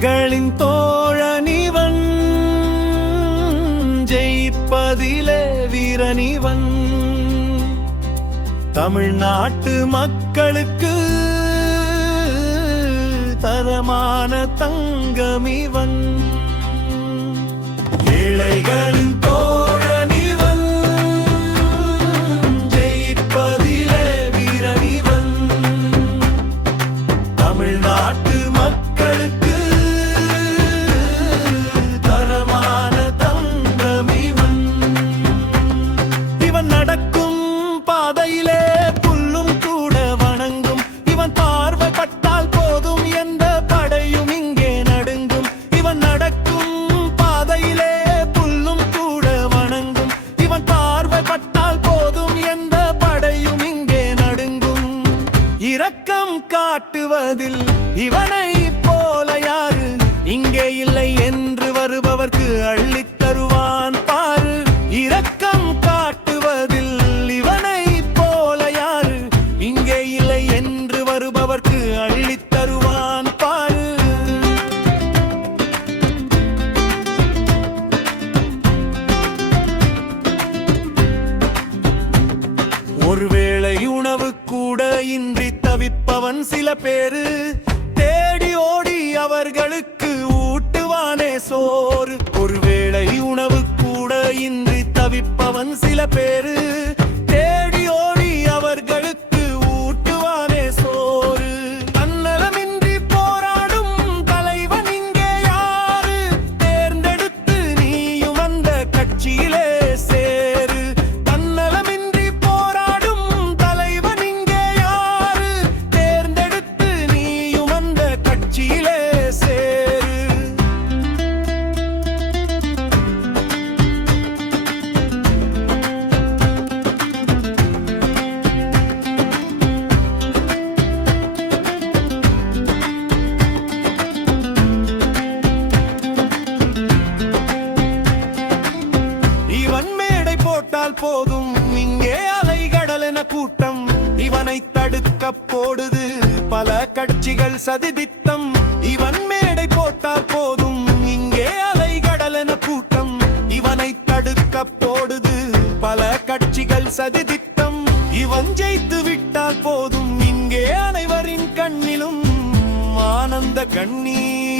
ஏழைகளின் தோழனிவன், ஜெயிப்பதிலே வீரனிவன். தமிழ்நாட்டு மக்களுக்கு தரமான தங்கமிவன். ஏழைகளின் தோழனிவன், ஜெயிப்பதிலே வீரனிவன். தமிழ்நாட்டு மக்களுக்கு தரமான தங்கமிவன். இவன் நடக்கும் பாதையிலே புல்லும் கூட வணங்கும். இவன் பார்வைப்பட்டால் போதும் எந்த படையும் இங்கே நடுங்கும். இவன் நடக்கும் பாதையிலே புல்லும் கூட வணங்கும். இவன் பார்வைப்பட்டால் போதும் எந்த படையும் இங்கே நடுங்கும். இரக்கம் காட்டுவதில் இவனை போல யாரு இங்கே இல்லை என்று வருபவர்க்கு அள்ளித் தருவான் பாரு. இரக்கம் காட்டுவதில் இவனை போல யாரு இங்கே இல்லை என்று வருபவர்க்கு அள்ளித் தருவான் பாரு. ஒருவேளை உணவு கூட இன்றி தவிப்பவன் சில பேரு, தேடி ஓடி அவர்களுக்கு ஊட்டுவானே சோறு. ஒருவேளை உணவு கூட இன்றி தவிப்பவன் சில பேரு, தேடி ஓடி அவர்களுக்கு ஊட்டுவானே சோறு. தன்னலமின்றி போராடும் தலைவன் இங்கே யாரு, தேர்ந்தெடுத்து நீயும் அந்த கட்சியிலே சேரு. தன்னலமின்றி போராடும் தலைவன் இங்கே யாரு, தேர்ந்தெடுத்து நீயும் அந்த கட்சியிலே சேரு. இவன் மேடை போட்டால் போதும் இங்கே அலைகடல் என கூட்டம். இவனை தடுக்க போடுது பல கட்சிகள் சதிதிட்டம். இவன் மேடை போட்டால் போதும் இங்கே அலைகடல் என கூட்டம். இவனை தடுக்க போடுது பல கட்சிகள் சதிதிட்டம். இவன் ஜெயித்து விட்டால் போதும் இங்கே அனைவரின் கண்ணிலும் ஆனந்த கண்ணீர்.